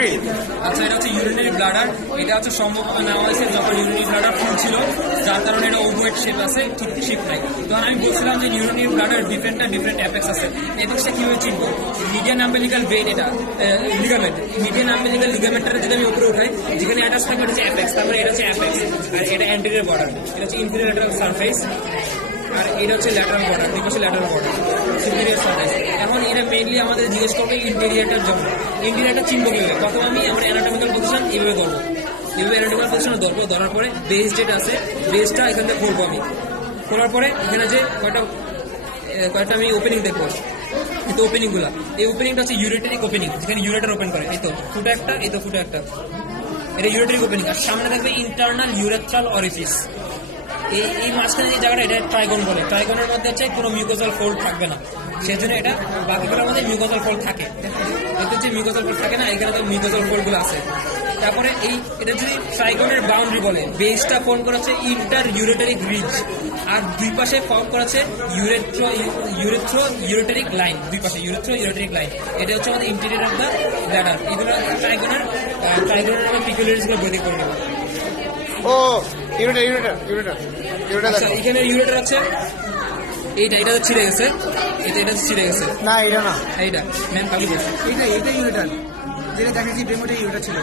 3। আচ্ছা, এটা হচ্ছে ইউরিনারি ব্লাডার। এটা হচ্ছে সম্ভবত নেওয়া হয়েছে যখন ইউরিনারি ব্লাডার ফুল ছিল, যার কারণে এটা ওভয়েড শেপ আছে, ঠিক শেপ নাই। তখন আমি বলছিলাম যে ইউরিনারি ব্লাডার ডিফারেন্ট অ্যাপেক্স আছে। অ্যাপেক্সটা কিভাবে চিনবো? মিডিয়ান আম্বেলিকাল ভেইন, এটা লিগামেন্ট, মিডিয়ান আম্বেলিকাল লিগামেন্টটা যদি আমি উপরে উঠাই, যেখানে অ্যাটাচ থাকবে এটা হচ্ছে অ্যাপেক্স, তারপরে এটা হচ্ছে অ্যাপেক্স, আর এটা অ্যান্টেরিয়র বর্ডার, এটা হচ্ছে ইনফিরিয়র ল্যাটারাল সারফেস, আর এটা হচ্ছে ল্যাটারাল বর্ডার, দুই পাশে ল্যাটারাল বর্ডার, সুপিরিয়র সারফেস। এখন এটা মেইনলি আমাদের জিজ্ঞেস করবে ইন্টেরিয়রটার জন্য। ইন্টেরিয়রটা চিনবো কিভাবে? প্রথম আমি আমার অ্যানাটমিক্যাল পজিশন এইভাবে করবো, এভাবে অ্যানাটমিক্যাল পজিশনে ধরবো, ধরার পরে বেস যেটা আছে বেসটা এখান থেকে খুলবো আমি। খোলার পরে এখানে যে কয়টা আমি ওপেনিং দেখবো, এই তো ওপেনিং গুলা, এই ওপেনিংটা হচ্ছে ইউরেটারিক ওপেনিং, যেখানে ইউরেটার ওপেন করে। এই তো ফুটা একটা, এই তো ফুটা একটা, এটা ইউরেটারিক ওপেনিং। আর সামনে থাকবে ইন্টারনাল ইউরেথ্রাল অরিফিস। এই মাঝখানে যে জায়গাটা, এটা ট্রাইগন বলে। ট্রাইগনের মধ্যে হচ্ছে কোনো মিউকোজাল ফোল্ড থাকবে না, সেই জন্য এটা বাকিগুলোর মধ্যে মিউকোজাল ফোল্ড থাকে। এতে যে মিউকোজাল ফোল্ড থাকে না, এখানে তো মিউকোজাল ফোল্ড গুলো আছে। তারপরে এটা যদি ট্রাইগনের বাউন্ডারি বলে, বেসটা ফর্ম করা হচ্ছে ইন্টার ইউরেটারিক রিজ, আর দুই পাশে ফর্ম করা হচ্ছে ইউরেট্রিক লাইন, দুই পাশে ইউরেট্রিক লাইন। এটা হচ্ছে আমাদের ইন্টেরিয়র অফ দ্য ব্লাডার। এগুলো ট্রাইগনের আমরা পিকুলারিটিস গুলো বৈদিক করে নেব। ও ইউরেটার আচ্ছা, এখানে ইউরেটার আছে, এটা ছিঁড়ে গেছে, এটা ছিঁড়ে গেছে। না, এটা না, এইটা মেন কালি গেছে, এটা ইউরেটার, যেটা দেখেছি ডেমোতে ইউরেটার ছিল।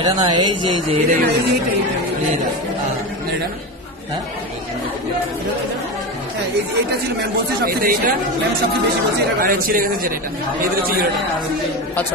এটা না, এই যে এটা এটা না, হ্যাঁ এটা ছিল ম্যাম বলছে এটা সবচেয়ে বেশি বলছে আর ছিঁড়ে গেছে যেটা, এটা হচ্ছে ইউরেটার। আচ্ছা।